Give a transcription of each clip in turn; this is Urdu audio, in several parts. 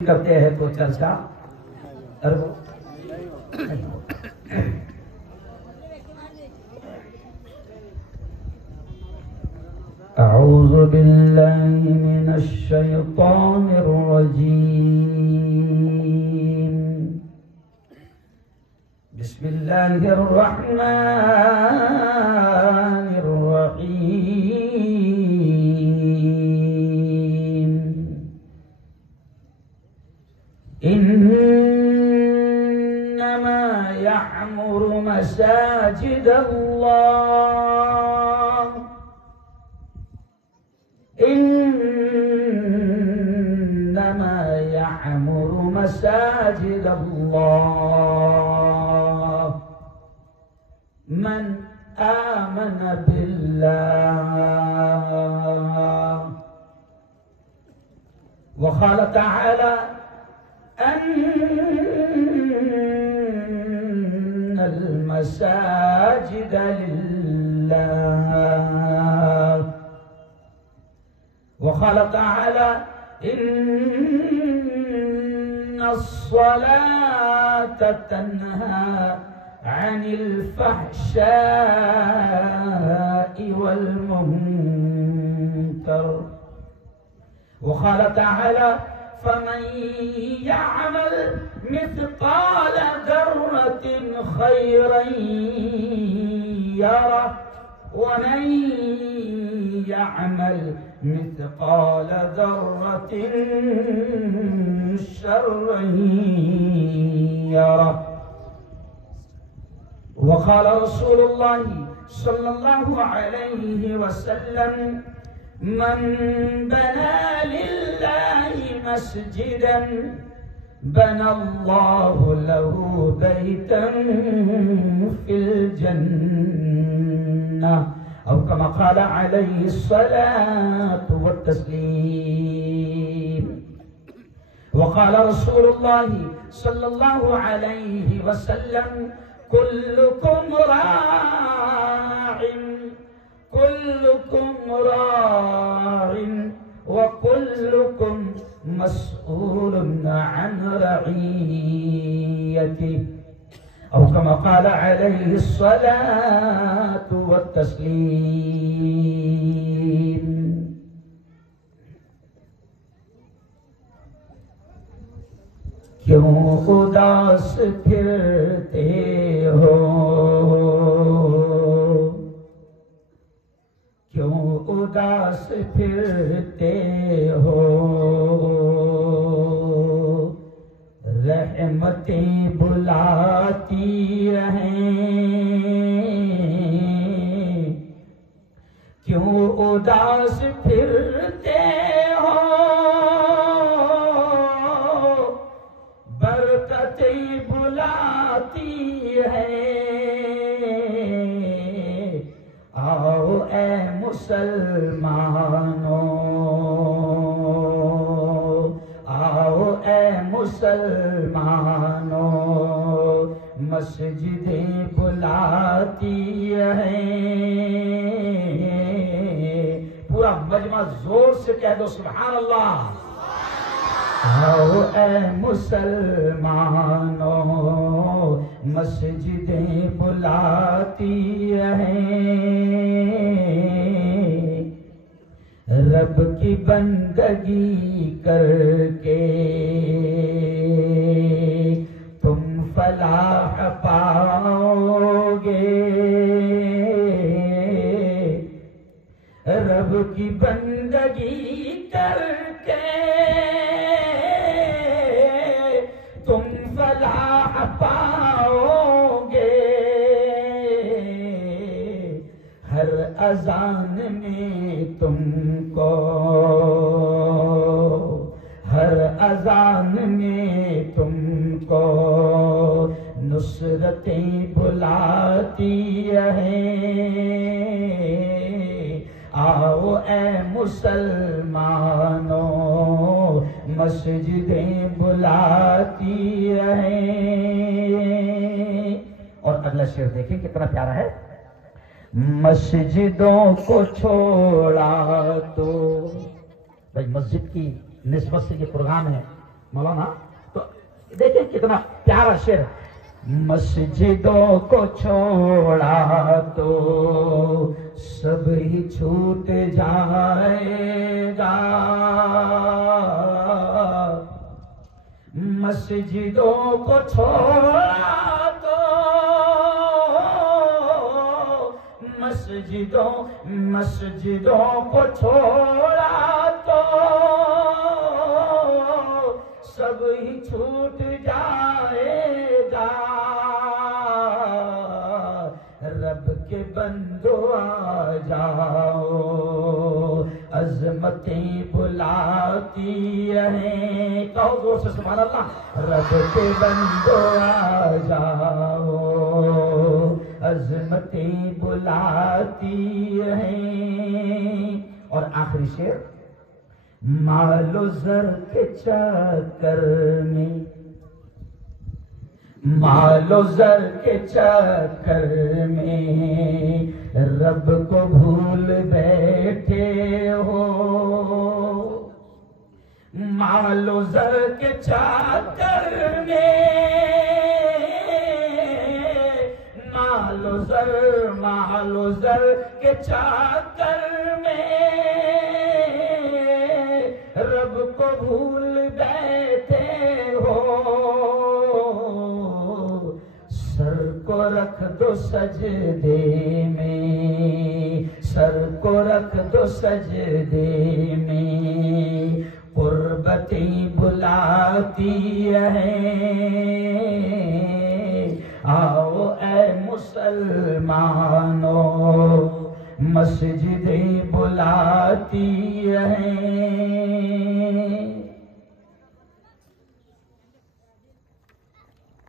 کرتے ہیں تو چرچا اعوذ باللہ من الشیطان الرجیم بسم اللہ الرحمن الرحیم انما يعمر مساجد الله انما يعمر مساجد الله من آمن بالله وقال تعالى أن المساجد لله وقال تعالى إن الصلاة تنهى عن الفحشاء والمنكر وقال تعالى فمن يعمل مثقال ذرة خيرا يره ومن يعمل مثقال ذرة شرا يره وقال رسول الله صلى الله عليه وسلم من بنى لله مسجدا بنى الله له بيتا في الجنة أو كما قال عليه الصلاة والتسليم وقال رسول الله صلى الله عليه وسلم كلكم راع كلكم راع وكلكم مسؤول عن رعيته أو كما قال عليه الصلاة والتسليم کیوں اداس پھرتے ہو کیوں اداس پھرتے ہو رحمتیں بلاتی رہیں کیوں اداس پھرتے ہو برکتیں بلاتی ہیں آؤ اے مسلمانوں آؤ اے مسلمانوں مسجدیں بلاتی ہیں پورا مجمع زور سے کہہ دو سبحان اللہ آؤ اے مسلمانوں مسجدیں بلاتی ہیں رب کی بندگی کر کے تم فلاح پاؤ گے رب کی بندگی کر کے تم فلاح پاؤ گے ہر اذان میں تم کو ہر اذان میں تم کو نصرتیں بلاتی ہیں آؤ اے مسلمانوں مسجدیں بلاتی ہیں اور اگلا شعر دیکھیں کتنا پیارا ہے مسجدوں کو چھوڑا تو بھائی مسجد کی نسبت سے یہ پروگرام ہے مولانا تو دیکھیں کتنا پیارا شعر. مسجدوں کو چھوڑا تو سب ہی چھوٹ جائے گا. مسجدوں کو چھوڑا تو مسجدوں کو چھوڑا تو سب ہی چھوٹ جائے گا. رب کے بندو آ جاؤ عظمتیں بلاتی ہیں. کہو زور سے سبحان اللہ. رب کے بندو آ جاؤ عظمتیں بلاتی ہیں. اور آخری شعر. مال و زر کے چکر میں مال و زر کے چکر میں رب کو بھول بیٹھے ہو. مال و زر کے چکر میں مال و زر کے چکر میں رب کو بھول بیٹھے ہو. سر کو رکھ دو سجدے میں سر کو رکھ دو سجدے میں قربتیں بلاتی ہیں. آؤ اے مسلمانوں مسجدیں بلاتی ہیں.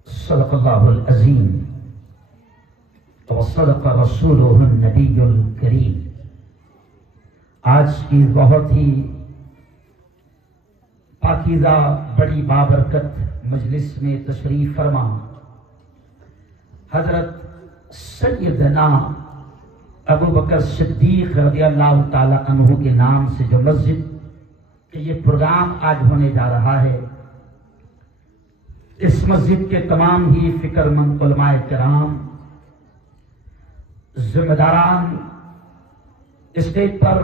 صدق اللہ العظیم وصدق رسولہ النبی الکریم. آج کی بہت ہی پاکیزہ بڑی بابرکت مجلس میں تشریف فرما حضرت سیدنا ابو بکر صدیق رضی اللہ تعالی عنہ کے نام سے جو مسجد کہ یہ پروگرام آج ہونے جا رہا ہے، اس مسجد کے تمام ہی فکر مند علماء کرام، ذمہ داران اسٹیج پر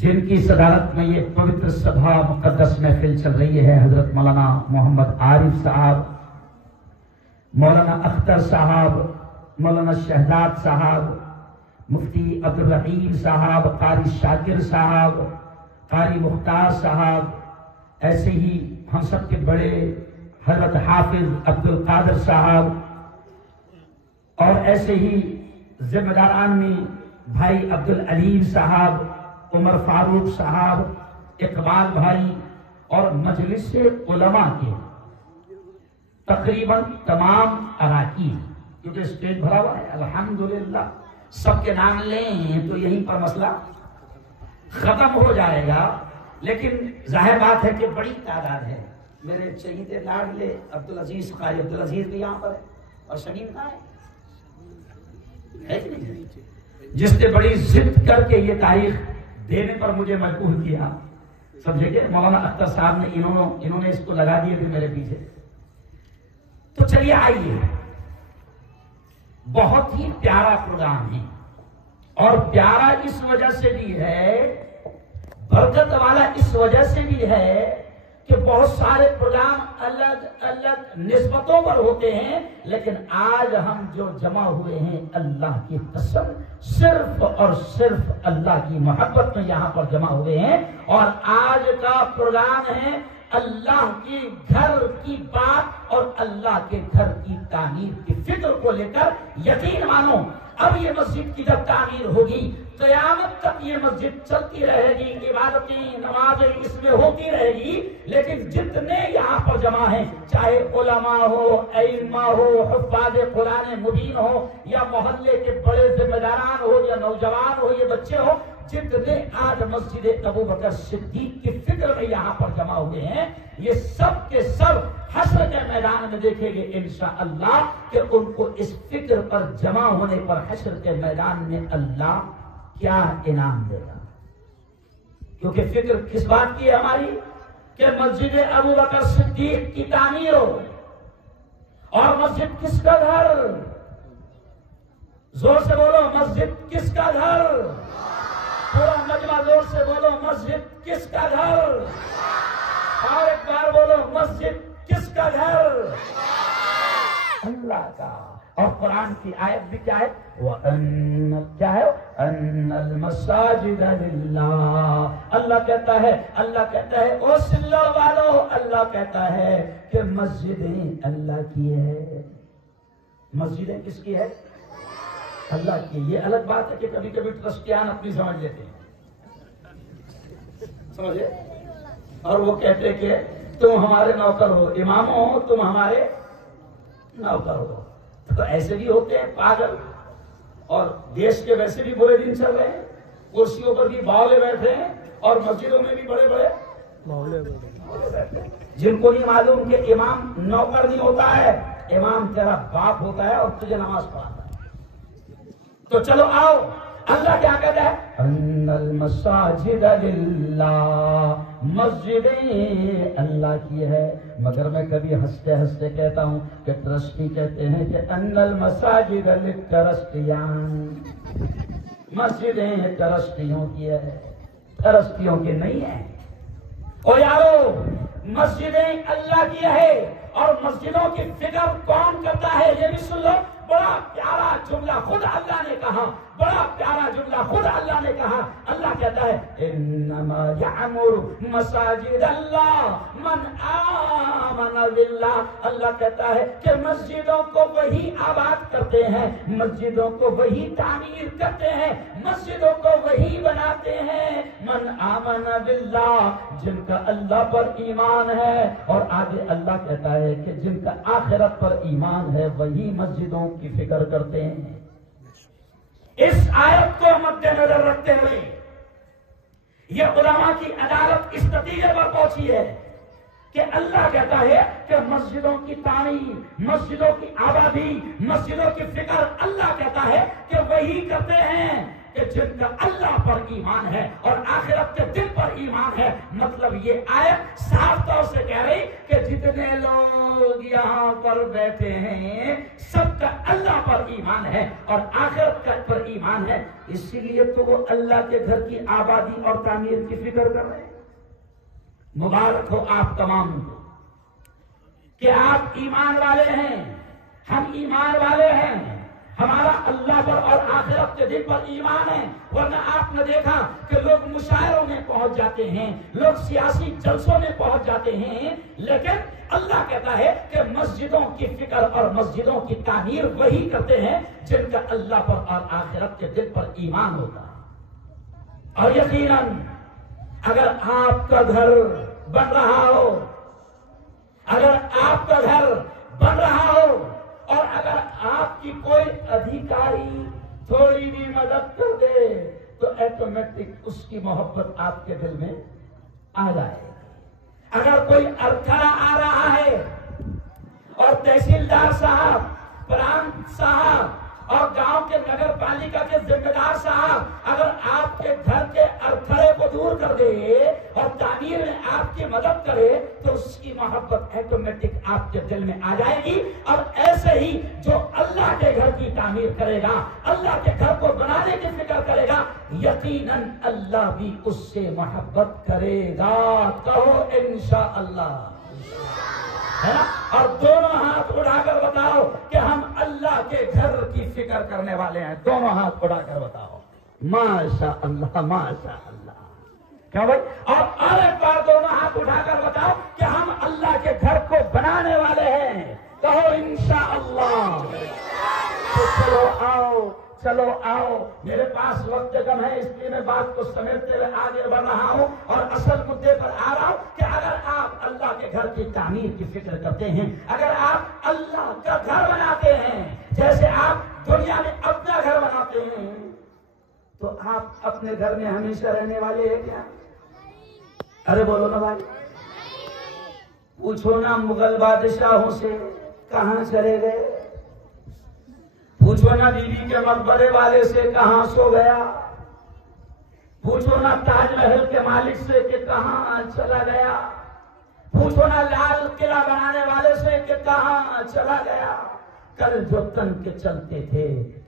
جن کی صدارت میں یہ پوتر سبھا مقدس محفل چل رہی ہے، حضرت مولانا محمد عارف صاحب، مولانا اختر صاحب، مولانا شہزاد صاحب، مفتی عبدالرحیم صاحب، قاری شاکر صاحب، قاری مختار صاحب، ایسے ہی ہم سب کے بڑے حضرت حافظ عبدالقادر صاحب، اور ایسے ہی ذمہ داران میں بھائی عبدالعلیم صاحب، عمر فاروق صاحب، اقبال بھائی، اور مجلس علماء کے تقریباً تمام اراکین، کیونکہ اسٹیج بھرا ہوا ہے الحمدللہ. سب کے نام لیں تو یہیں پر مسئلہ ختم ہو جائے گا، لیکن ظاہر بات ہے کہ بڑی تعداد ہے. میرے شہید لاڈلے عبدالعزیز قاری عبدالعزیز بھی یہاں پر ہے، اور شمیم کہاں ہے کہ نہیں؟ جس نے بڑی ضد کر کے یہ تاریخ دینے پر مجھے مجبور کیا، سمجھے کہ مولانا اختر صاحب نے انہوں نے اس کو لگا دیے تھے میرے پیچھے. تو چلیے آئیے، بہت ہی پیارا پروگرام ہے، اور پیارا اس وجہ سے بھی ہے، برکت والا اس وجہ سے بھی ہے کہ بہت سارے پروگرام الگ الگ نسبتوں پر ہوتے ہیں، لیکن آج ہم جو جمع ہوئے ہیں اللہ کی قسم صرف اور صرف اللہ کی محبت میں یہاں پر جمع ہوئے ہیں. اور آج کا پروگرام ہے اللہ کی گھر کی بات اور اللہ کے گھر کی تعمیر کی فکر کو لے کر. یقین مانو اب یہ مسجد کی جب تعمیر ہوگی قیامت تک یہ مسجد چلتی رہے گی، عبادتیں نمازیں اس میں ہوتی رہے گی، لیکن جتنے یہاں پر جمع ہیں، چاہے علماء ہو، ائمہ ہو، حفاظ قرآن مبین ہو، یا محلے کے بڑے ذمہ داران ہو، یا نوجوان ہو، یا بچے ہو، جتنے آج مسجد ابو بکر صدیق کی فکر میں یہاں پر جمع ہوئے ہیں، یہ سب کے سب حشر کے میدان میں دیکھیں گے انشاءاللہ کہ ان کو اس فکر پر جمع ہونے پر حشر کے میدان میں اللہ کیا انعام دے گا. کیونکہ فکر کس بات کی ہے ہماری؟ کہ مسجد ابو بکر صدیق کی تعمیر ہو. اور مسجد کس کا گھر؟ زور سے بولو، مسجد کس کا گھر؟ پورا مجمع زور سے بولو، مسجد کس کا گھر؟ اور ایک بار بولو، مسجد کس کا گھر؟ اللہ کا. اور قرآن کی آیت بھی کیا ہے؟ کیا ہے؟ ان المساجد للہ. اللہ کہتا ہے او سلو والو، اللہ کہتا ہے کہ مسجدیں اللہ کی ہے. مسجدیں کس کی ہے؟ اللہ کی. یہ الگ بات ہے کہ کبھی کبھی ٹرسٹیان اپنی سمجھ لیتے ہیں، سمجھے، اور وہ کہتے کہ تم ہمارے نوکر ہو، امام ہو، تم ہمارے نوکر ہو. تو ایسے بھی ہوتے ہیں پاگل. اور دیش کے ویسے بھی برے دن چل رہے ہیں، کرسیوں پر بھی باولے بیٹھے ہیں اور مسجدوں میں بھی بڑے بڑے باولے بیٹھے ہیں، جن کو نہیں معلوم کہ امام نوکر نہیں ہوتا ہے، امام تیرا باپ ہوتا ہے اور تجھے نماز پڑھاتا ہے. تو چلو آؤ، اللہ کیا کہتا ہے؟ ان المساجد للہ. مسجدیں اللہ کی ہے. مگر میں کبھی ہنستے ہنستے کہتا ہوں کہ ٹرسٹی کہتے ہیں کہ ان المساجد للٹرسٹیان. مسجدیں ٹرسٹیوں کی ہے، ٹرسٹیوں کی نہیں ہے. او یارو، مسجدیں اللہ کی ہے. اور مسجدوں کی فکر کون کرتا ہے یہ بھی سن لو. بڑا پیارا جملہ خود اللہ نے کہا، بڑا پیارا جملہ خود اللہ نے کہا. اللہ کہتا ہے انما یعمر مساجد اللہ من آمن باللہ. اللہ کہتا ہے کہ مسجدوں کو وہی آباد کرتے ہیں، مسجدوں کو وہی تعمیر کرتے ہیں، مسجدوں کو وہی بناتے ہیں من آمن باللہ، جن کا اللہ پر ایمان ہے. اور آگے اللہ کہتا ہے کہ جن کا آخرت پر ایمان ہے وہی مسجدوں کی فکر کرتے ہیں. اس آیت کو مد نظر رکھتے ہوئے یہ علماء کی عدالت اس نتیجے پر پہنچی ہے کہ اللہ کہتا ہے کہ مسجدوں کی تعمیر، مسجدوں کی آبادی، مسجدوں کی فکر اللہ کہتا ہے کہ وہی کرتے ہیں کہ جن کا اللہ پر ایمان ہے اور آخرت کے دن پر ایمان ہے. مطلب یہ آیت صاف طور سے کہہ رہی کہ جتنے لوگ یہاں پر بیٹھے ہیں سب کا اللہ پر ایمان ہے اور آخرت کا پر ایمان ہے. اسی لیے تو وہ اللہ کے گھر کی آبادی اور تعمیر کی فکر کر رہے ہیں. مبارک ہو آپ تمام کو کہ آپ ایمان والے ہیں، ہم ایمان والے ہیں، ہمارا اللہ پر اور آخرت کے دن پر ایمان ہے. ورنہ آپ نے دیکھا کہ لوگ مشاعروں میں پہنچ جاتے ہیں، لوگ سیاسی جلسوں میں پہنچ جاتے ہیں، لیکن اللہ کہتا ہے کہ مسجدوں کی فکر اور مسجدوں کی تعمیر وہی کرتے ہیں جن کا اللہ پر اور آخرت کے دن پر ایمان ہوتا ہے. اور یقیناً اگر آپ کا گھر بن رہا ہو، اگر آپ کا گھر بن رہا ہو اور اگر آپ کی کوئی ادھیکاری تھوڑی بھی مدد کر دے تو ایٹومیٹک اس کی محبت آپ کے دل میں آ جائے. اگر کوئی ارکھڑا آ رہا ہے اور تحصیلدار صاحب، پران صاحب اور گاؤں کے نگر پالیکا کے ذمہ دار صاحب اگر آپ کے گھر کے ارکھڑے کو دور کر دے اور تعمیر میں آپ کی مدد کرے تو اس کی محبت ایٹومیٹک آپ کے دل میں آ جائے گی. اور ایسے ہی جو اللہ کے گھر کی تعمیر کرے گا، اللہ کے گھر کو بنانے کی فکر کرے گا، یقیناً اللہ بھی اس سے محبت کرے گا. کہو انشاءاللہ. ہے نا؟ اور دونوں ہاتھ اٹھا کر بتاؤ کہ ہم اللہ کے گھر کی فکر کرنے والے ہیں. دونوں ہاتھ اٹھا کر بتاؤ ماشاء اللہ، ماشاء اللہ. کیا بھائی؟ اور ایک بار دونوں ہاتھ اٹھا کر بتاؤ کہ ہم اللہ کے گھر کو بنانے والے ہیں. کہو انشاءاللہ. تو چلو آؤ، چلو آؤ. میرے پاس وقت کم ہے اس لیے میں بات کو سمیٹتے ہوئے آگے بڑھ رہا ہوں اور اصل مدعے پر آ رہا ہوں کہ اگر آپ اللہ کے گھر کی تعمیر کی فکر کرتے ہیں، اگر آپ اللہ کا گھر بناتے ہیں جیسے آپ دنیا میں اپنا گھر بناتے ہیں، تو آپ اپنے گھر میں ہمیشہ رہنے والے ہیں کیا؟ ارے بولو نا بھائی. پوچھو نا مغل بادشاہوں سے کہاں چلے گئے، پوچھو نا بیوی کے مقبرے والے سے کہاں سو گیا، پوچھو نا تاج محل کے مالک سے کہ کہاں چلا گیا. پوچھو نا لال قلعہ بنانے والے سے کہ کہاں چلا گیا؟ کل جو تن کے چلتے تھے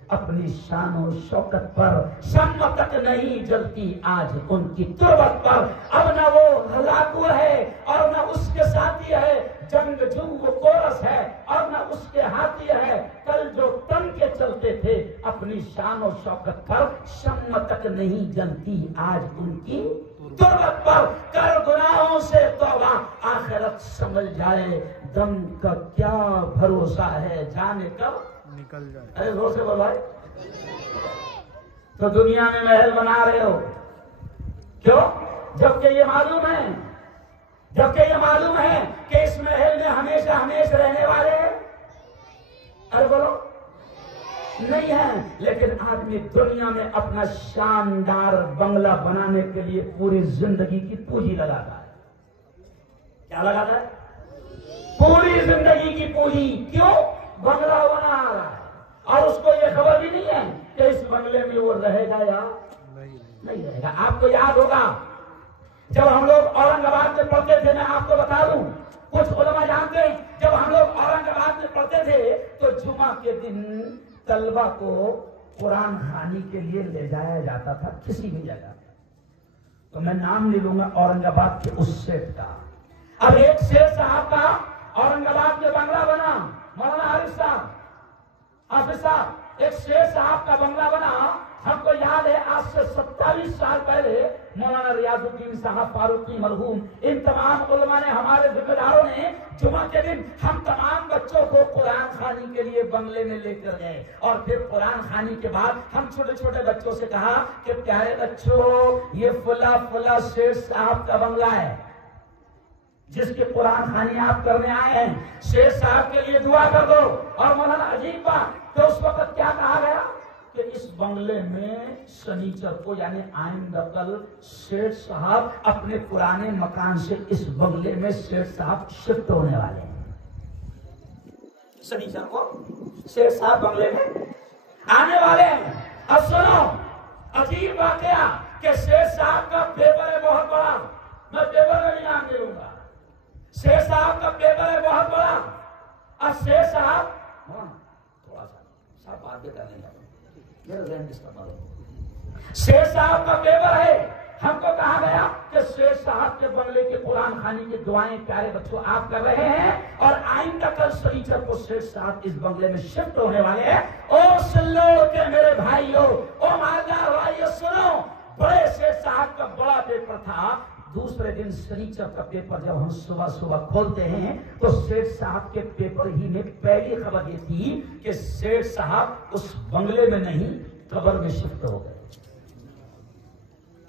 اپنی شان و شوکت پر، شمع تک نہیں جلتی آج ان کی تربت پر۔ اب نہ وہ ہلاکو ہے اور نہ اس کے ساتھی ہے، جنگ جنگ کورس ہے اور نہ اس کے ہاتھی ہے۔ کل جو تن کے چلتے تھے اپنی شان و شوکت پر، شمع تک نہیں جلتی آج ان کی تربت پر۔ کر گناہوں سے توبہ، آخرت سنبھل جائے، دم کا کیا بھروسہ ہے، جانے کب نکل جائے۔ ارے زور سے بول بھائی۔ تو دنیا میں محل بنا رہے ہو کیوں؟ جبکہ یہ معلوم ہے کہ اس محل میں ہمیشہ ہمیشہ رہنے والے ہیں۔ ارے بولو نہیں ہے، لیکن آدمی دنیا میں اپنا شاندار بنگلہ بنانے کے لیے پوری زندگی کی پونجی لگاتا ہے۔ کیا لگاتا ہے؟ پوری زندگی کی پونجی۔ کیوں؟ بنگلہ بنا رہا ہے اور اس کو یہ خبر بھی نہیں ہے کہ اس بنگلے میں وہ رہے گا یا نہیں رہے گا۔ آپ کو یاد ہوگا جب ہم لوگ اورنگ آباد میں پڑھتے تھے، میں آپ کو بتا دوں، کچھ علماء جانتے ہیں جب ہم لوگ اورنگ آباد میں پڑھتے تھے تو جمعہ کے دن طلبہ کو قرآن خوانی کے لیے لے جایا جاتا تھا کسی بھی جگہ۔ تو میں نام نہیں لوں گا اورنگ آباد کے اس سیٹ کا۔ اب ایک شیخ صاحب کا اورنگ آباد میں بنگلہ بنا، مولانا عارف صاحب، حافظ صاحب، ایک شیخ صاحب کا بنگلہ بنا۔ ہم کو یاد ہے آج سے 27 سال پہلے مولانا ریاض الدین صاحب فاروقی مرحوم، ان تمام علماء نے، ہمارے ذمہ داروں نے جمعہ کے دن ہم تمام بچوں کو قرآن خوانی کے لیے بنگلے میں لے کر گئے، اور پھر قرآن خوانی کے بعد ہم چھوٹے چھوٹے بچوں سے کہا کہ پیارے بچوں، یہ فلاں فلاں شیخ صاحب کا بنگلہ ہے جس کی قرآن خوانی آپ کرنے آئے ہیں، شیخ صاحب کے لیے دعا کر دو۔ اور مولانا عجیب بات کہ اس وقت کیا کہا گیا کہ اس بنگلے میں شنیچر کو یعنی آئندہ کل شیخ صاحب اپنے پرانے مکان سے اس بنگلے میں شیخ صاحب شفٹ ہونے والے ہیں۔ شنیچر کو شیخ صاحب بنگلے میں آنے والے ہیں۔ اب سنو عجیب واقعہ کہ شیخ صاحب کا پیپر ہے بہت بڑا، میں پیپر میں بھی نام دے دوں گا۔ شیخ صاحب کا پیپر ہے بہت بڑا، اور شیخ صاحب تھوڑا سا بات کرنے لگا، شیخ صاحب کا پیپر ہے۔ ہم کو کہا گیا کہ شیخ صاحب کے بنگلے کے قرآن خوانی کی دعائیں پیارے بچوں آپ کر رہے ہیں، اور آئندہ کل شنیچر کو شیخ صاحب اس بنگلے میں شفٹ ہونے والے ہیں۔ او سلور کے میرے بھائیو، او مالدار بھائیو، سنو، بڑے شیخ صاحب کا بڑا پیپر تھا۔ دوسرے دن شنیچر کا پیپر جب ہم صبح صبح کھولتے ہیں تو شیخ صاحب کے پیپر ہی میں پہلی خبر یہ تھی کہ شیخ صاحب اس بنگلے میں نہیں قبر میں شفٹ ہو گئے۔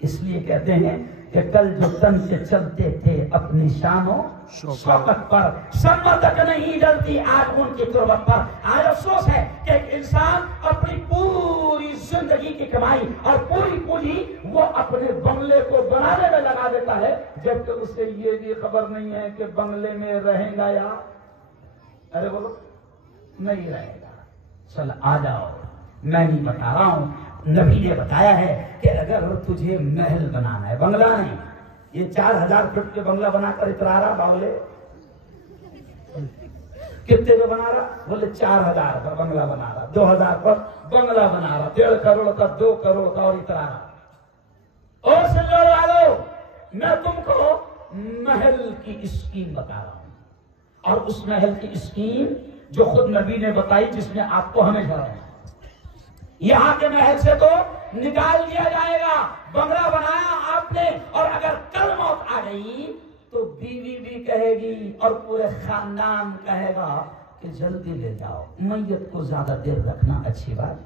اس لیے کہتے ہیں کہ کل جو تن سے چلتے تھے اپنی شان و شوکت پر، شمع تک نہیں جلتی آج ان کی تربت پر۔ آج افسوس ہے کہ ایک انسان اپنی پوری زندگی کی کمائی اور پوری پونجی وہ اپنے بنگلے کو بنانے میں لگا دیتا ہے، جبکہ اسے یہ بھی خبر نہیں ہے کہ بنگلے میں رہے گا یا ارے بولو نہیں رہے گا۔ چل آ جاؤ، میں نہیں بتا رہا ہوں، نبی نے بتایا ہے کہ اگر تجھے محل بنانا ہے، بنگلہ نہیں، یہ 4000 فٹ کے بنگلہ بنا کر اترا رہا باولے، کتنے کا بنا رہا؟ بولے 4000 کا بنگلہ بنا رہا، 2000 پر بنگلہ بنا رہا، 1.5 کروڑ کا، 2 کروڑ کا، اور اترا رہا۔ اور سنو والو، میں تم کو محل کی اسکیم بتا رہا ہوں، اور اس محل کی اسکیم جو خود نبی نے بتائی، جس میں آپ کو ہمیشہ رہنا۔ یہاں کے محل سے تو نکال دیا جائے گا، بنگلہ بنایا آپ نے، اور اگر کل موت آ گئی تو بیوی بھی کہے گی اور پورے خاندان کہے گا کہ جلدی لے جاؤ، میت کو زیادہ دیر رکھنا اچھی بات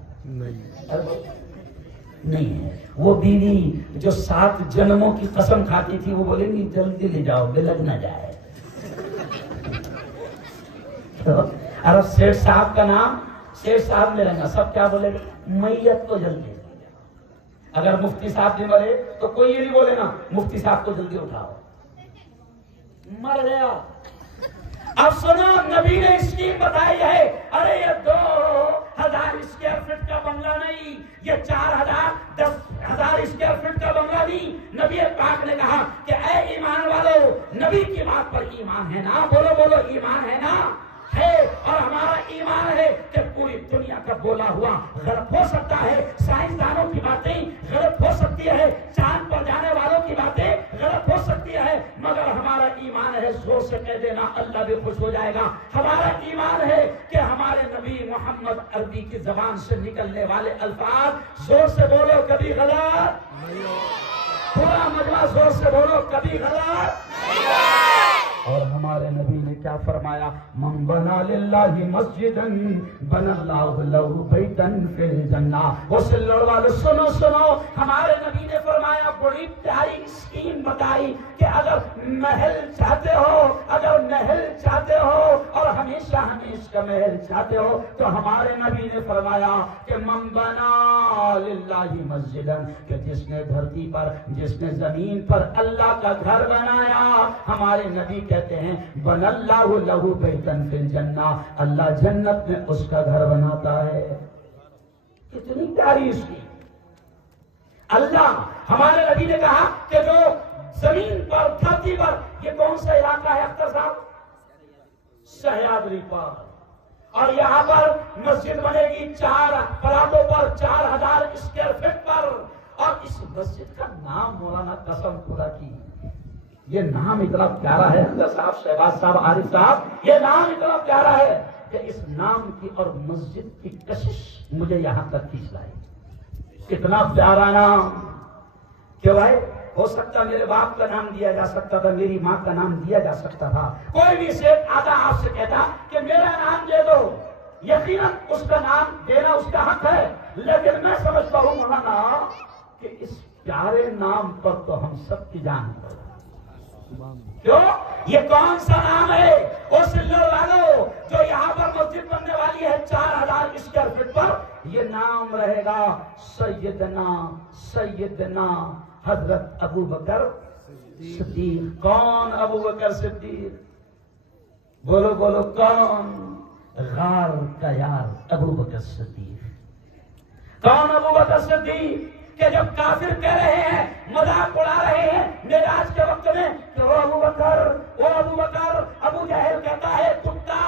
نہیں ہے۔ وہ بیوی جو 7 جنموں کی قسم کھاتی تھی وہ بولے گی جلدی لے جاؤ، بلگ نہ جائے۔ اور شیخ صاحب کا نام شیخ صاحب لے رہے گا، سب کیا بولے گا؟ میت کو جلدی۔ اگر مفتی صاحب بھی مرے تو کوئی یہ نہیں بولے گا مفتی صاحب کو جلدی اٹھاؤ، مر گیا۔ اب سنو، نبی نے اسکیم بتائی ہے، ارے یہ 2000 اسکوائر فٹ کا بنگلہ نہیں، یہ 4000 10 1000 اسکوائر فٹ کا بنگلہ نہیں. نبی پاک نے کہا کہ اے ایمان والو، نبی کی بات پر ایمان ہے نا؟ بولو بولو، ایمان ہے نا؟ ہے. اور ہمارا ایمان ہے کہ پوری دنیا کا بولا ہوا غلط ہو سکتا ہے، سائنسدانوں کی باتیں غلط ہو سکتی ہے، چاند پر جانے والوں کی باتیں غلط ہو سکتی ہے، مگر ہمارا ایمان ہے، زور سے کہہ دینا اللہ بھی خوش ہو جائے گا. ہمارا ایمان ہے کہ ہمارے نبی محمد عربی کی زبان سے نکلنے والے الفاظ، زور سے بولو کبھی غلط، پورا مجمع زور سے بولو کبھی غلط. اور ہمارے نبی نے کیا فرمایا؟ من بنا للہ مسجدا بنا اللہ لہ بیتا فی الجنہ. وہ سلوڑ والے سنو سنو، ہمارے نبی نے فرمایا، بڑی پیاری اسکیم بتائی کہ اگر محل چاہتے ہو، اگر محل چاہتے ہو اور ہمیشہ ہمیشہ کا محل چاہتے ہو، تو ہمارے نبی نے فرمایا کہ من بنا للہ مسجدا، کہ جس نے دھرتی پر، جس نے زمین پر اللہ کا گھر بنایا، ہمارے نبی کہتے ہیں بن اللہ لہ بیتن فی الجنہ، اللہ جنت میں اس کا گھر بناتا ہے. کتنی پیاری اس کی. اللہ، ہمارے نبی نے کہا کہ جو زمین پر، دھرتی پر، یہ کون سا علاقہ ہے اختر صاحب؟ سہیادری پر. اور یہاں پر مسجد بنے گی 4 پلاٹوں پر، 4000 اسکوائر فٹ پر. اور اس مسجد کا نام مولانا قسم خدا کی، یہ نام اتنا پیارا ہے حضرت صاحب، شہباز صاحب، عارف صاحب، یہ نام اتنا پیارا ہے کہ اس نام کی اور مسجد کی کشش مجھے یہاں تک کھینچ لائی. اتنا پیارا نام کہ بھائی ہو سکتا میرے باپ کا نام دیا جا سکتا تھا، میری ماں کا نام دیا جا سکتا تھا. کوئی بھی شیخ آتا آپ سے کہتا کہ میرا نام دے دو، یقیناً اس کا نام دینا اس کا حق ہے، لیکن میں سمجھتا ہوں مولانا کہ اس پیارے نام پر تو ہم سب کی جان پڑ. کیوں؟ یہ کون سا نام ہے؟ وہ سلو والو جو یہاں پر مسجد بننے والی ہے 4000 اسکوائر فٹ پر، یہ نام رہے گا سیدنا سیدنا حضرت ابو بکر صدیق. کون ابو بکر صدیق؟ بولو بولو کون؟ غار کا یار ابو بکر صدیق. کون ابو بکر صدیق؟ کہ جب کافر کہہ رہے ہیں، مذاق اڑا رہے ہیں معراج کے وقت میں کہ وہ ابو بکر، وہ ابو بکر، ابو جہل کہتا ہے کتا،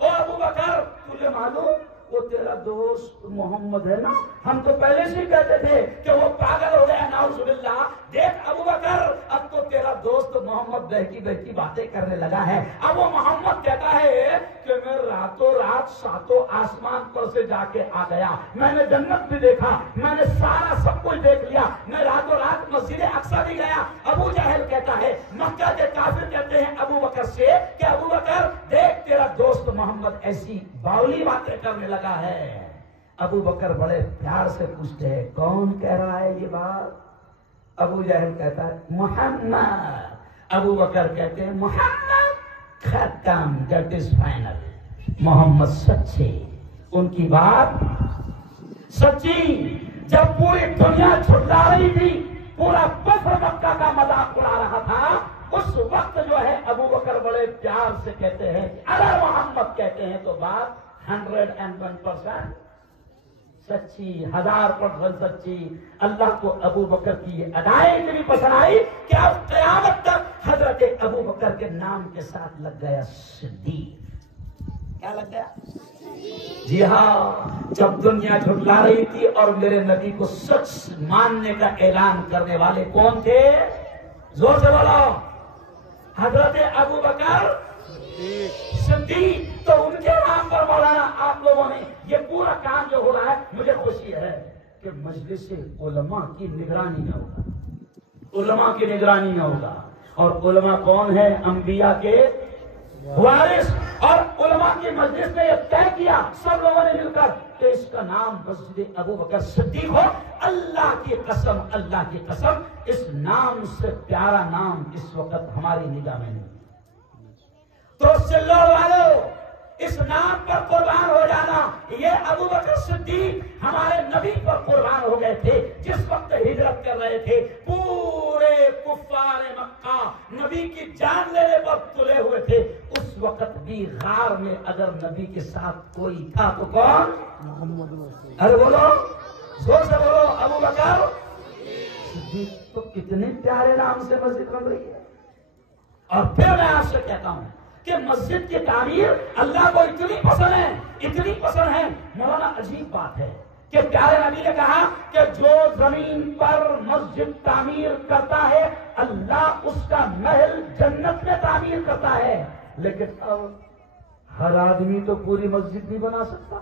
وہ ابو بکر تجھے معلوم وہ تیرا دوست محمد ہے نا؟ ہم تو پہلے سے ہی کہتے تھے کہ وہ پاگل ہو گیا، نعوذ باللہ. دیکھ ابو بکر، اب تو تیرا دوست محمد بہکی بہکی باتیں کرنے لگا ہے. اب وہ محمد کہتا ہے کہ میں راتوں رات 7 آسمان پر سے جا کے آ گیا، میں نے جنت بھی دیکھا، میں نے سارا سب کچھ دیکھ لیا، میں راتوں رات مسجد اقصی بھی گیا. ابو جہل کہتا ہے، مکہ کے کافر کہتے ہیں ابو بکر سے کہ ابو بکر دیکھ تیرا دوست محمد ایسی باولی باتیں کرنے لگا ہے. ابو بکر بڑے پیار سے پوچھتے ہیں کون کہہ رہا ہے یہ بات؟ ابو جہل کہتا ہے محمد. ابو بکر کہتے ہیں محمد ختم، دیٹ از فائنل، محمد سچے، ان کی بات سچی. جب پوری دنیا جھٹلا رہی تھی، پورا کفر مکہ کا مذاق اڑا رہا تھا، اس وقت جو ہے ابو بکر بڑے پیار سے کہتے ہیں کہ اگر محمد کہتے ہیں تو بات 101% سچی، 1000% سچی. اللہ کو ابو بکر کی یہ ادائیں اتنی پسند آئی کہ اب قیامت تک حضرت ابو بکر کے نام کے ساتھ لگ گیا صدیق. کیا لگ گیا؟ جی ہاں، جب دنیا جھٹلا رہی تھی اور میرے نبی کو سچ ماننے کا اعلان کرنے والے کون تھے؟ زور سے بولو. حضرت ابو بکر صدیق. تو ان کے نام پر مولانا آپ لوگوں نے یہ پورا کام جو ہو رہا ہے، مجھے خوشی ہے کہ مجلس علماء کی نگرانی میں ہوگا، علماء کی نگرانی میں ہوگا. اور علماء کون ہیں؟ انبیاء کے وارث. اور علماء کی مجلس میں یہ طے کیا سب لوگوں نے مل کر کہ اس کا نام مسجد ابو بکر صدیق ہو. اللہ کی قسم، اللہ کی قسم، اس نام سے پیارا نام اس وقت ہماری نگاہ میں نہیں. تو چلو والو، اس نام پر قربان ہو جانا. یہ ابو بکر صدیق ہمارے نبی پر قربان ہو گئے تھے جس وقت ہجرت کر رہے تھے. پورے کفار مکہ نبی کی جان لینے پر تلے ہوئے تھے. اس وقت بھی غار میں اگر نبی کے ساتھ کوئی تھا تو کون؟ ارے بولو، زور سے بولو. ابو بکر صدیق تو کتنے پیارے نام سے مسجد بن رہی ہے. اور پھر میں آپ سے کہتا ہوں کہ مسجد کی تعمیر اللہ کو اتنی پسند ہے، اتنی پسند ہے. مولانا عجیب بات ہے کہ پیارے نبی نے کہا کہ جو زمین پر مسجد تعمیر کرتا ہے اللہ اس کا محل جنت میں تعمیر کرتا ہے. لیکن اب ہر آدمی تو پوری مسجد نہیں بنا سکتا.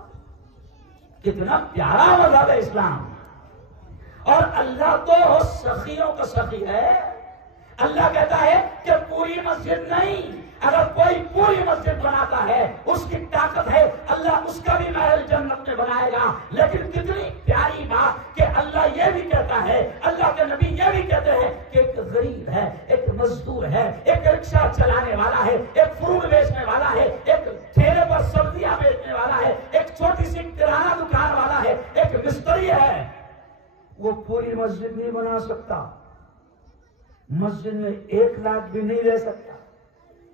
کتنا پیارا مذہب ہے اسلام. اور اللہ تو سخیوں کا سخی ہے. اللہ کہتا ہے کہ پوری مسجد نہیں، اگر کوئی پوری مسجد بناتا ہے اس کی طاقت ہے، اللہ اس کا بھی محل جنت میں بنائے گا. لیکن کتنی پیاری بات کہ اللہ یہ بھی کہتا ہے، اللہ کے نبی یہ بھی کہتے ہیں کہ ایک غریب ہے، ایک مزدور ہے، ایک رکشہ چلانے والا ہے، ایک فروٹ بیچنے والا ہے، ایک ٹھیلے پر سبزیاں بیچنے والا ہے، ایک چھوٹی سی کرانہ دکان والا ہے، ایک مستری ہے، وہ پوری مسجد نہیں بنا سکتا. مسجد میں 1 لاکھ بھی نہیں رہ سکتا.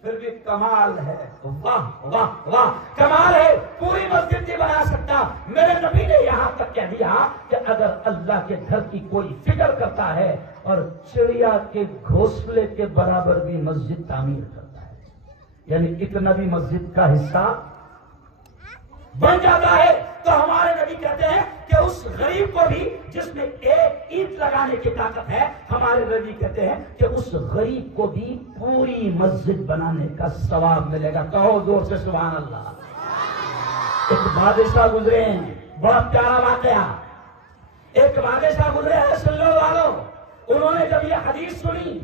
پھر بھی کمال ہے. واہ واہ واہ، کمال ہے. پوری مسجد نہیں بنا سکتا. میرے نبی نے یہاں تک کہہ دیا کہ اگر اللہ کے گھر کی کوئی فکر کرتا ہے اور چڑیا کے گھونسلے کے برابر بھی مسجد تعمیر کرتا ہے، یعنی اتنا بھی مسجد کا حصہ بن جاتا ہے، تو ہمارے نبی کہتے ہیں کہ اس غریب کو بھی جس میں 1 اینٹ لگانے کی طاقت ہے، ہمارے نبی کہتے ہیں کہ اس غریب کو بھی پوری مسجد بنانے کا ثواب ملے گا. کہو زور سے سبحان اللہ. ایک بادشاہ گزرے ہیں، بڑا پیارا واقعہ. ایک بادشاہ گزرے ہیں سلو والوں، انہوں نے جب یہ حدیث سنی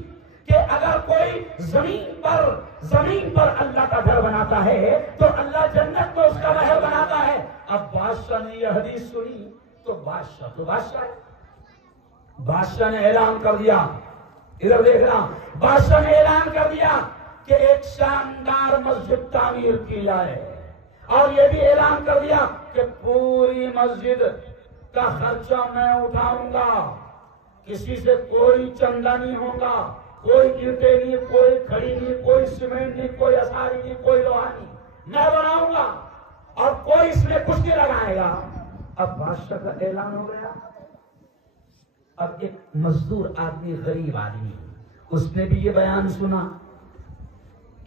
کہ اگر کوئی زمین پر اللہ کا گھر بناتا ہے تو اللہ جنت میں اس کا محل بناتا ہے. اب بادشاہ نے یہ حدیث سنی تو بادشاہ ہے. بادشاہ نے اعلان کر دیا، ادھر دیکھ رہا، بادشاہ نے اعلان کر دیا کہ ایک شاندار مسجد تعمیر کی جائے، اور یہ بھی اعلان کر دیا کہ پوری مسجد کا خرچہ میں اٹھاؤں گا، کسی سے کوئی چندہ نہیں ہوگا، کوئی اینٹیں نہیں، کوئی کھڑی نہیں، کوئی سیمنٹ نہیں، کوئی اثاری نہیں، کوئی لوہا نہیں، میں بناؤں گا اور کوئی اس میں کچھ نہیں لگائے گا. اب بادشاہ کا اعلان ہو گیا. اب ایک مزدور آدمی، غریب آدمی، اس نے بھی یہ بیان سنا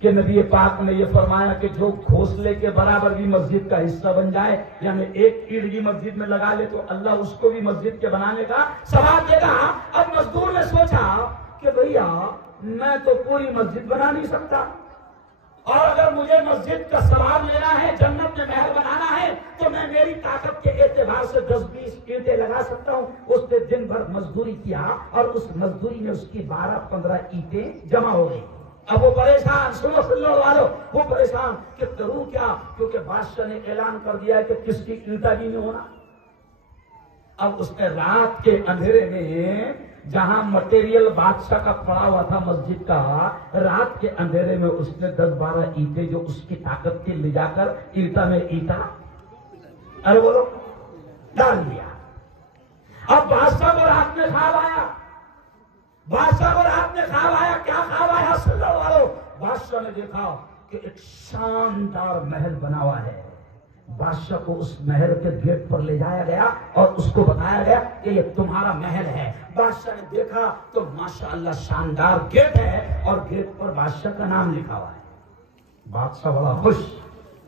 کہ نبی پاک نے یہ فرمایا کہ جو گھونسلے کے برابر بھی مسجد کا حصہ بن جائے، یعنی 1 اینٹ بھی مسجد میں لگا لے تو اللہ اس کو بھی مسجد کے بنانے کا ثواب دے گا. اب مزدور نے سوچا کہ بھیا میں تو پوری مسجد بنا نہیں سکتا، اور اگر مجھے مسجد کا ثواب لینا ہے، جنت میں محل بنانا ہے، تو میں میری طاقت کے اعتبار سے 10-20 اینٹیں لگا سکتا ہوں. اس نے دن بھر مزدوری کیا اور اس مزدوری میں اس کی 12-15 اینٹیں جمع ہو گئی. اب وہ پریشان، سنو والو، وہ پریشان کہ کروں کیا، کیونکہ بادشاہ نے اعلان کر دیا ہے کہ کس کی اینٹا بھی نہیں ہونا. اب اس نے رات کے اندھیرے میں، جہاں مٹیریل بادشاہ کا پڑا ہوا تھا مسجد کا، رات کے اندھیرے میں اس نے 10-12 اینٹیں جو اس کی طاقت کی لے جا کر اینٹا میں اینٹا بولو ڈال دیا. اب بادشاہ کو رات میں خواب آیا. بادشاہ کو رات میں خواب آیا. کیا خواب آیا سنو والو؟ بادشاہ نے دیکھا کہ ایک شاندار محل بنا ہوا ہے. بادشاہ کو اس محل کے گیٹ پر لے جایا گیا اور اس کو بتایا گیا کہ یہ تمہارا محل ہے. بادشاہ نے دیکھا تو ماشاءاللہ شاندار گیٹ ہے اور گیٹ پر بادشاہ کا نام لکھا ہوا ہے. بادشاہ بڑا خوش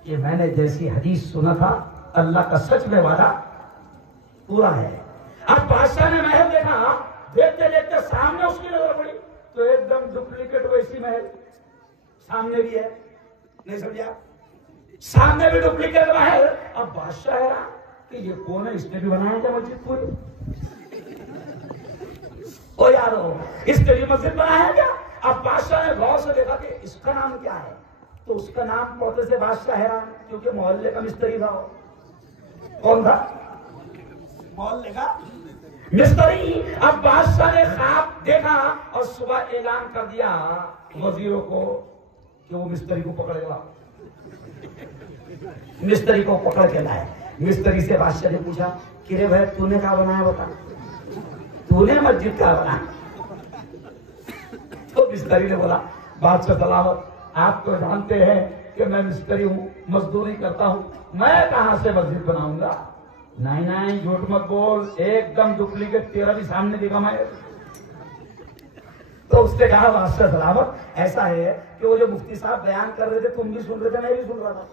کہ میں نے جیسی حدیث سنا تھا اللہ کا سچ میں وعدہ پورا ہے. اب بادشاہ نے محل دیکھا، دیکھتے دیکھتے سامنے اس کی نظر پڑی تو ایک دم ڈپلیکیٹ ویسی محل سامنے بھی ہے. نہیں سمجھا؟ سامنے بھی ڈپلیکیٹ محل. اب بادشاہ ہے کہ یہ کون ہے، اس نے بھی بنایا تھا مسجد پوری. او یارو، اس نے بھی مسجد بنایا کیا؟ اب بادشاہ نے غور سے دیکھا کہ اس کا نام کیا ہے، تو اس کا نام پوتے سے بادشاہ حیران، کیونکہ محلے کا مستری تھا. کون تھا؟ محلے کا مستری. اب بادشاہ نے خواب دیکھا اور صبح اعلان کر دیا وزیروں کو کہ وہ مستری کو پکڑے گا. مستری کو پکڑ کے لائے. مستری سے بادشاہ نے پوچھا کہ رے بھائی تو نے کہا بنایا، بتا تو نے مسجد کا بنایا؟ تو مستری نے بولا بادشاہ سلامت، آپ تو جانتے ہیں کہ میں مستری ہوں، مزدوری کرتا ہوں، میں کہاں سے مسجد بناؤں گا. نہیں جھوٹ مت بول، ایک دم ڈپلیکیٹ تیرا بھی سامنے دیکھا میں. تو اس نے کہا بادشاہ سلامت ایسا ہے کہ وہ جو مفتی صاحب بیان کر رہے تھے تم بھی سن رہے تھے میں بھی سن رہا تھا.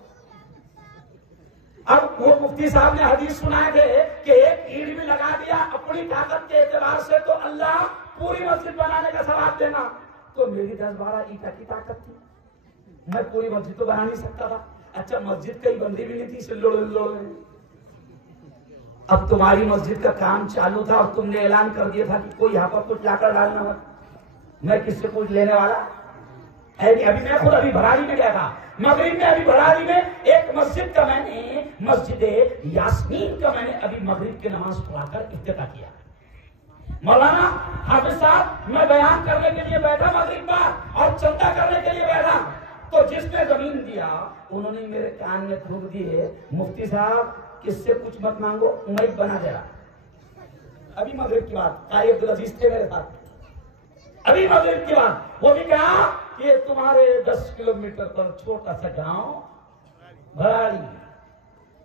اب وہ مفتی صاحب نے حدیث سنائے تھے کہ ایک اینٹ بھی لگا دیا اپنی طاقت کے اعتبار سے تو اللہ پوری مسجد بنانے کا ثواب دینا. تو میری 10-12 اینٹوں کی طاقت تھی, میں پوری مسجد تو بنا نہیں سکتا تھا. اچھا مسجد کئی بندی بھی نہیں تھی سلوڑ میں. اب تمہاری مسجد کا کام چالو تھا اور تم نے اعلان کر دیا تھا کہ کوئی یہاں پر کچھ لا کر ڈالنا مت, میں کس سے کچھ لینے والا ہے. ابھی میں خود ابھی بھراری میں گیا تھا مغرب میں, ابھی بھراری میں ایک مسجد کا میں نے مسجد یاسمین کا میں نے ابھی مغرب کی نماز پڑھا کر افتتاح کیا. مولانا حافظ صاحب میں بیان کرنے کے لیے بیٹھا مغرب کا اور چندہ کرنے کے لیے بیٹھا, تو جس نے زمین دیا انہوں نے میرے کان میں تھوک دیے مفتی صاحب کس سے کچھ مت مانگو میں بنا دے رہا. ابھی مغرب کی بات, قاری عبدالعزیز تھے میرے ساتھ, ابھی مغرب کی بات. وہ بھی کہا کہ تمہارے 10 کلومیٹر پر چھوٹا سا گاؤں بھراری,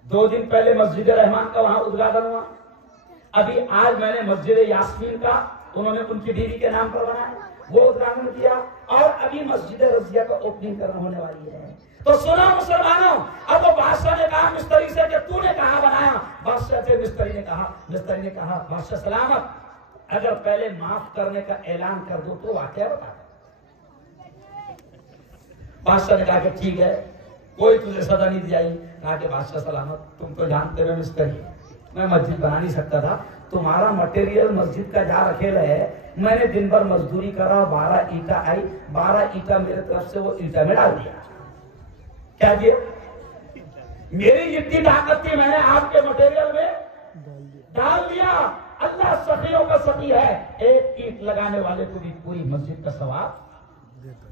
2 دن پہلے مسجد رحمان کا وہاں ادغھاٹن ہوا. ابھی آج میں نے مسجد یاسمین کا انہوں نے ان کی بیوی کے نام پر بنایا وہ ادغھاٹن کیا, اور ابھی مسجد رضیہ کا اوپننگ کرنا ہونے والی ہے. تو سنا مسلمانوں, اب وہ بادشاہ نے کہا مستری سے کہ تو نے کہاں بنایا. بادشاہ سے مستری نے کہا بادشاہ سلامت اگر پہلے معاف کرنے کا اعلان کر دو تو واقعہ بتا. بادشاہ نے کہا کہ ٹھیک ہے کوئی تجھے سزا نہیں دی جائے. کہا کہ بادشاہ سلامت تم تو جانتے ہو مستری میں مسجد بنا نہیں سکتا تھا, تمہارا مٹیریل مسجد کا جا رکھے رہے, میں نے دن بھر مزدوری کرا, 12 اینٹا آئی, 12 اینٹا میرے طرف سے وہ اینٹا میں ڈال دیا. کیا کیا میری جتنی طاقت تھی میں نے آپ کے مٹیریل میں ڈال دیا. اللہ سخیوں کا سخی ہے, ایک اینٹ لگانے والے کو بھی پوری مسجد کا ثواب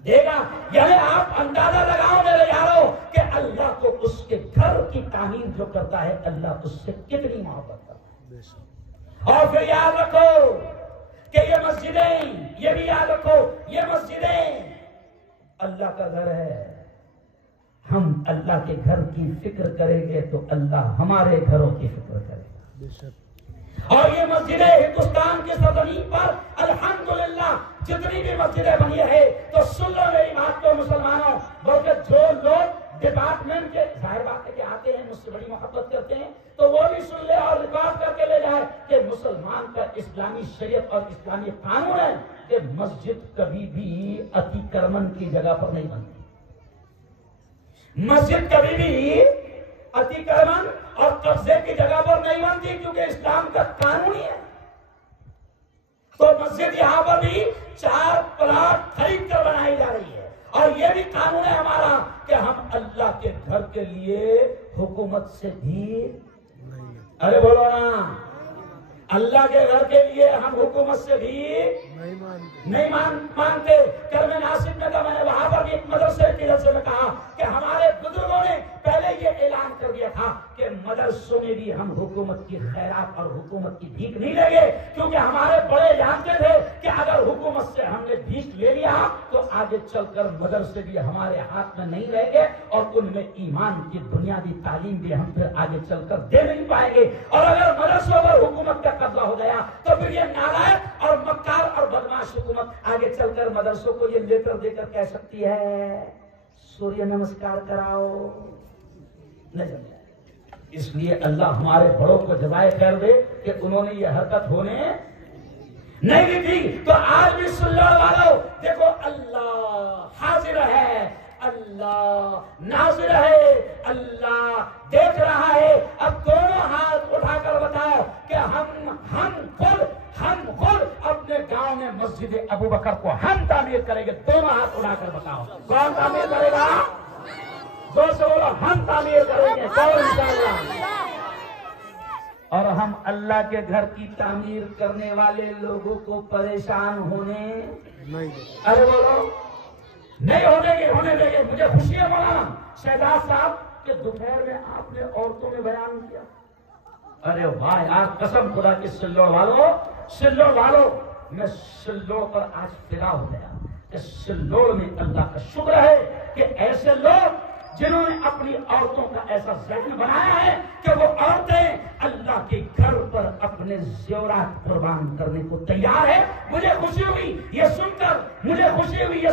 دے گا. یعنی آپ اندازہ لگاؤ میرے یارو کہ اللہ کو اس کے گھر کی تعمیر جو کرتا ہے اللہ اس سے کتنی محبت کرتا ہے. اور پھر یاد رکھو کہ یہ مسجدیں, یہ بھی یاد رکھو یہ مسجدیں اللہ کا گھر ہے. ہم اللہ کے گھر کی فکر کریں گے تو اللہ ہمارے گھروں کی فکر کرے گا. اور یہ مسجدیں ہندوستان کی سرزمین پر الحمدللہ جتنی بھی مسجدیں بنی ہے تو سن لو میری بات کو مسلمانوں, بلکہ جو لوگ ڈپارٹمنٹ کے ظاہر بات ہے کہ آتے ہیں مجھ سے بڑی محبت کرتے ہیں تو وہ بھی سن لے اور ریکارڈ کر کے لے جائے کہ مسلمان کا اسلامی شریعت اور اسلامی قانون ہے کہ مسجد کبھی بھی اتی کرمن کی جگہ پر نہیں بنتی. مسجد کبھی بھی اتی کرمن اور قبضے کی جگہ پر نہیں بنتی کیونکہ اسلام کا قانون ہی ہے. تو مسجد یہاں پر بھی 4 پلاٹ خرید کر بنائی جا رہی ہے, اور یہ بھی قانون ہے ہمارا کہ ہم اللہ کے گھر کے لیے حکومت سے بھی ارے بولو نا, اللہ کے گھر کے لیے ہم حکومت سے بھی نہیں مانتے. کل میں ناسک میں تھا, میں نے وہاں پر بھی ایک مدرسے کی جلسے میں کہا کہ ہمارے بزرگوں نے پہلے یہ اعلان کر دیا تھا کہ مدرسوں میں بھی ہم حکومت کی خیرات اور حکومت کی بھیک نہیں لیں گے, کیونکہ ہمارے بڑے جانتے تھے کہ اگر حکومت سے ہم نے بھیک لے لیا تو آگے چل کر مدرسے بھی ہمارے ہاتھ میں نہیں رہیں گے اور ان میں ایمان کی بنیادی تعلیم بھی ہم پھر آگے چل کر دے نہیں پائیں گے. اور اگر مدرسوں پر حکومت کا قبضہ ہو گیا تو پھر یہ نالائق اور مکار اور بدماش حکومت آگے چل کر مدرسوں کو یہ لیٹر دے کر کہہ سکتی ہے سوریہ نمسکار کراؤ. نہیں, اس لیے اللہ ہمارے بڑوں کو جزائے خیر دے کہ انہوں نے یہ حرکت ہونے نہیں دی تھی. تو آج بھی سن لو والو, دیکھو اللہ حاضر ہے, اللہ ناظر ہے, اللہ دیکھ رہا ہے. اب دونوں ہاتھ اٹھا کر بتاؤ کہ ہم خود اپنے گاؤں میں مسجد ابو بکر کو ہم تعمیر کریں گے. دونوں ہاتھ اٹھا کر بتاؤ کون تعمیر کرے گا؟ جو سے بولو ہم تعمیر کریں گے انشاءاللہ. اور ہم اللہ کے گھر کی تعمیر کرنے والے لوگوں کو پریشان ہونے ارے بولو نہیں ہونے دیں گے. مجھے خوشی ہے مولانا شہزاد صاحب کہ دوپہر میں آپ نے عورتوں میں بیان کیا. ارے واہ یار, قسم خدا کی سلوڑ والو میں سلوڑ پر آج فدا ہو گیا کہ سلوڑ میں اللہ کا شکر ہے کہ ایسے لوگ جنہوں نے اپنی عورتوں کا ایسا ذہن بنایا ہے کہ وہ عورتیں اللہ کے گھر پر اپنے زیورات قربان کرنے کو تیار ہے. مجھے خوشی ہوئی یہ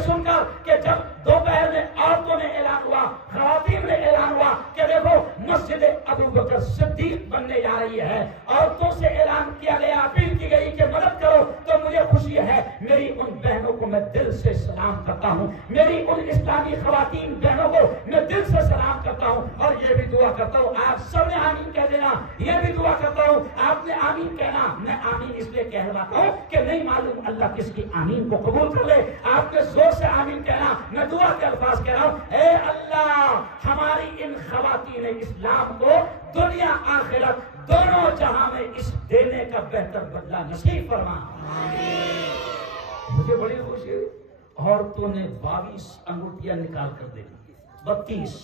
سن کر کہ جب دوپہر میں عورتوں نے اعلان ہوا, خواتین نے اعلان ہوا کہ دیکھو مسجد ابو بکر صدیق بننے جا رہی ہے, عورتوں سے اعلان کیا گیا, اپیل کی گئی کہ مدد کرو, تو مجھے خوشی ہے. میری ان بہنوں کو میں دل سے سلام کرتا ہوں, میری ان اسلامی خواتین بہنوں کو میں دل سے سلام کرتا ہوں, اور یہ بھی دعا کرتا ہوں آپ سب نے آمین کہہ دینا. یہ بھی دعا کرتا ہوں آپ نے آمین کہنا. میں آمین اس لیے کہلواتا ہوں کہ نہیں معلوم اللہ کس کی آمین کو قبول کر لے. آپ نے زور سے آمین کہنا. میں دعا کے الفاظ کہہ رہا ہوں, اے اللہ ہماری ان خواتین اسلام کو دنیا آخرت دونوں جہاں میں اس دینے کا بہتر بدلہ نصیب فرما. مجھے بڑی خوشی ہوئی. عورتوں نے 22 انگوٹیاں نکال کر دے دی, 32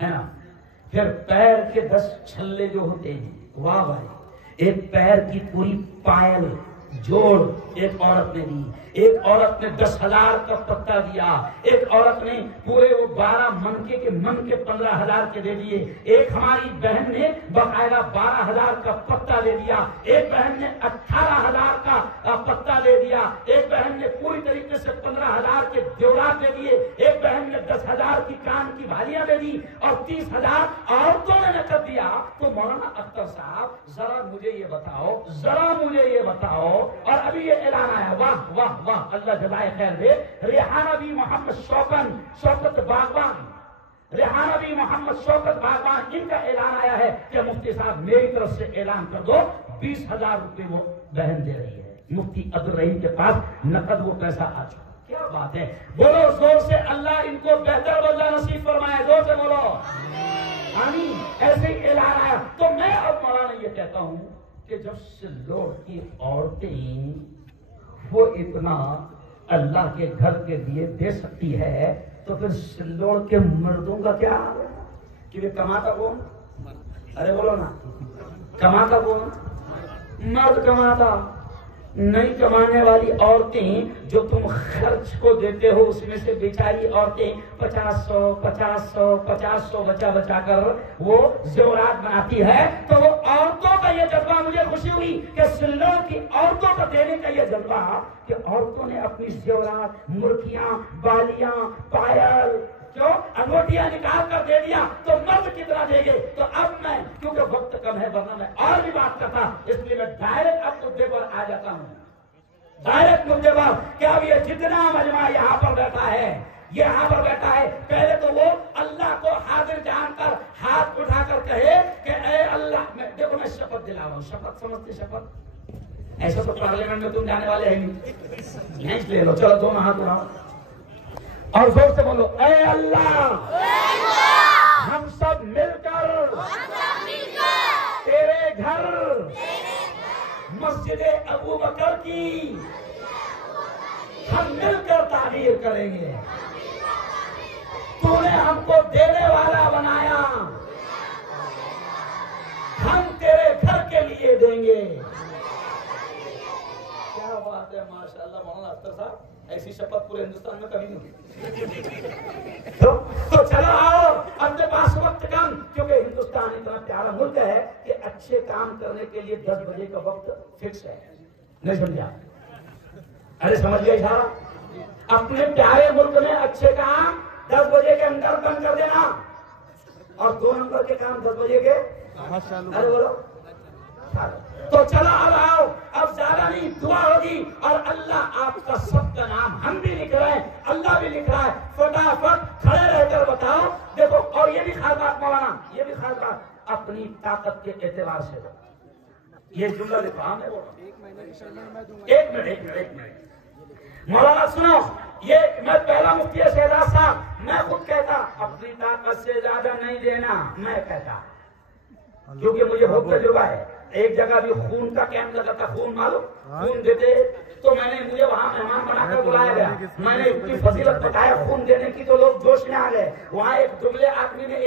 ہے نا. پھر پیر کے 10 چھلے جو ہوتے ہیں, واہ بھائی, ایک پیر کی پوری پائل جوڑ ایک عورت نے دی, ایک عورت نے 10,000 کا پتہ دیا, ایک عورت نے پورے وہ 12 منکے کے 15,000 کے دے دیے, ایک ہماری بہن نے باقاعدہ 12,000 کا پتہ دے دیا, ایک بہن نے 18,000 کا پتہ دے دیا, ایک بہن نے پوری طریقے سے 15,000 کے دیورات دے دیے, ایک بہن نے 10,000 کی کان کی بھالیاں دے دی, اور 30,000 عورتوں نے نقد دیا. تو مولانا اختر صاحب ذرا مجھے یہ بتاؤ, اور ابھی یہ اعلان آیا, واہ واہ واہ, اللہ جزائے خیر دے, ریحانہ بھی محمد شوکت باغبان, ریحانہ بھی محمد شوکت باغبان, ان کا اعلان آیا ہے کہ مفتی صاحب میری طرف سے اعلان کر دو, 20,000 روپے وہ بہن دے رہی ہے. مفتی عبدالرحیم کے پاس نقد وہ پیسہ آ چکا. کیا بات ہے, بولو زور سے, اللہ ان کو بہتر بدلہ نصیب فرمائے, زور سے بولو آمین. ایسے ہی اعلان آیا. تو میں اب مولانا یہ کہتا ہوں کہ جب سلوڑ کی عورتیں وہ اتنا اللہ کے گھر کے لیے دے سکتی ہے, تو پھر سلوڑ کے مردوں کا کیا حال ہے؟ کہ کماتا کون؟ ارے بولو نا, کماتا کون؟ مرد کماتا. نہیں کمانے والی عورتیں جو تم خرچ کو دیتے ہو, اس میں سے بیچاری عورتیں 500 بچا کر وہ زیورات بناتی ہے. تو وہ عورتوں کا یہ جذبہ, مجھے خوشی ہوئی کہ سلوڑ کی عورتوں کا دینے کا یہ جذبہ کہ عورتوں نے اپنی زیورات, مرکیاں, بالیاں, پائل, جو انگوٹیاں نکال کر دے دیا, تو مرد کتنا دے گے؟ تو اب میں, کیونکہ وقت کم ہے ورنہ میں اور بھی بات کرتا, اس لیے میں ڈائریکٹ اب مدعے پر آ جاتا ہوں, ڈائریکٹ مدعے پر. کہ اب یہ جتنا مجمع یہاں پر بیٹھا ہے, پہلے تو وہ اللہ کو حاضر جان کر ہاتھ اٹھا کر کہے کہ اے اللہ, میں دیکھو میں شپت دلا رہا ہوں. شپت سمجھتے شپت, ایسا تو پارلیمنٹ میں تم جانے والے ہیں نہیں, لے لو, چلو دونوں ہاتھ اٹھاؤ اور زور سے بولو, اے اللہ ہم سب مل کر تیرے گھر مسجد ابو بکر کی ہم مل کر تعمیر کریں گے. تو نے ہم کو دینے والا بنایا, ہم تیرے گھر کے لیے دیں گے. کیا بات ہے, ماشاء اللہ مولانا اختر صاحب, ایسی شپت پورے ہندوستان میں کبھی نہیں ہوئی. تو چلو آؤ, اپنے پاس وقت کم, کیونکہ ہندوستان اتنا پیارا ملک ہے کہ اچھے کام کرنے کے لیے 10 بجے کا وقت فکس ہے. نہیں سمجھا؟ ارے سمجھ گئے اشارہ؟ اپنے پیارے ملک میں اچھے کام 10 بجے کے اندر بند کر دینا, اور 2 نمبر کے کام 10 بجے کے. ارے بولو, تو چلا اب آؤ, اب زیادہ نہیں, دعا ہوگی, اور اللہ آپ کا سب کا نام ہم بھی لکھ رہے ہیں, اللہ بھی لکھ رہا ہے. فٹافٹ کھڑے رہ کر بتاؤ. دیکھو, اور یہ بھی خاص بات مولانا, یہ بھی خاص بات, اپنی طاقت کے اعتبار سے یہ جملہ لکھا ہے. ایک منٹ مولانا سنو, یہ میں پہلا مفتی شہزاد صاحب, میں خود کہتا اپنی طاقت سے زیادہ نہیں دینا, میں کہتا, کیونکہ مجھے بہت تجربہ ہے. ایک جگہ بھی خون کا کیمپ لگا تھا, خون معلوم, خون دیتے, تو مجھے وہاں مہمان بنا کر بلایا گیا. میں نے اتنی فضیلت بتایا خون دینے کی, تو لوگ جوش میں آ گئے. وہاں ایک دبلے آدمی نے